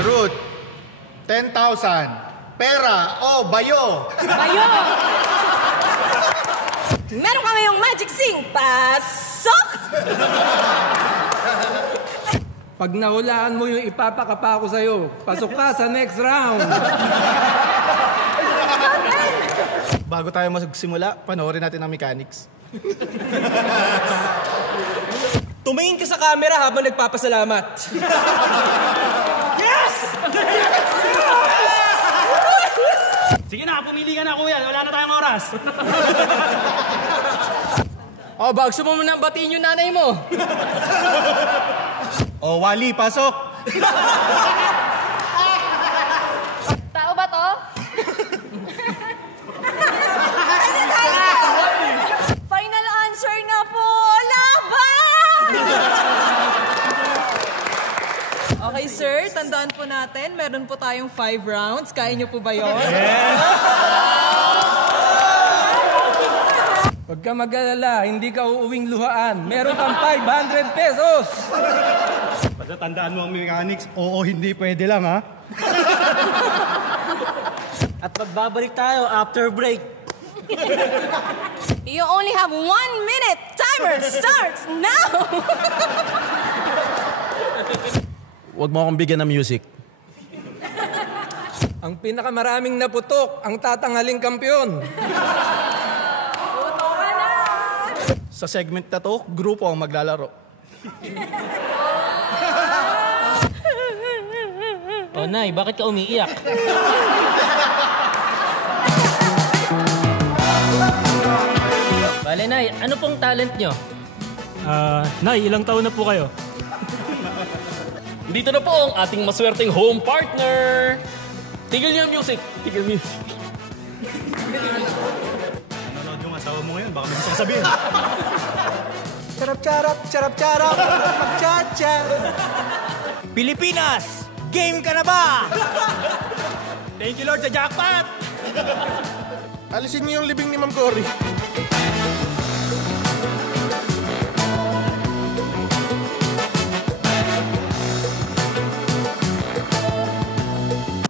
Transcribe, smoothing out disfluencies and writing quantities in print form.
Ruth, 10,000. Pera o bayo? Bayo! Meron ka ngayong magic sing. Pasok! Pag nahulaan mo yung ipapakapa ko sa'yo, pasok ka sa next round. Bago tayo magsimula, panoorin natin ang mechanics. Tumingin ka sa camera habang nagpapasalamat. Yes! Sige na, pumili ka na kuya. Wala na tayong oras. Bagso mo muna batiin yung nanay mo. Wally, pasok! Tao ba to? Final answer na po. Laban! Okay, sir. Tandaan po natin, meron po tayong 5 rounds. Kaya niyo po ba yun? Huwag ka mag-alala, hindi ka uuwing luhaan. Meron kang 500 pesos! Basta tandaan mo ang mechanics, oo, hindi pwede lang, ha? At magbabalik tayo after break. You only have 1 minute. Timer starts now! Huwag mo akong bigyan ng music. Ang pinakamaraming naputok, ang tatangaling kampyon. Sa segment na to, grupo ang maglalaro. Nay, bakit ka umiiyak? Bale, Nay, ano pong talent nyo? Nay, ilang taon na po kayo? Dito na po ang ating maswerteng home partner. Tigil niyo ang music. Tigil music. Nanonood yung asawa mo ngayon, baka may gusto sabihin. Charap-charap, charap-charap, mag-cha-cha. Pilipinas, game ka na ba? Thank you Lord sa jackpot! Alisin niyo yung libing ni Ma'am Cory.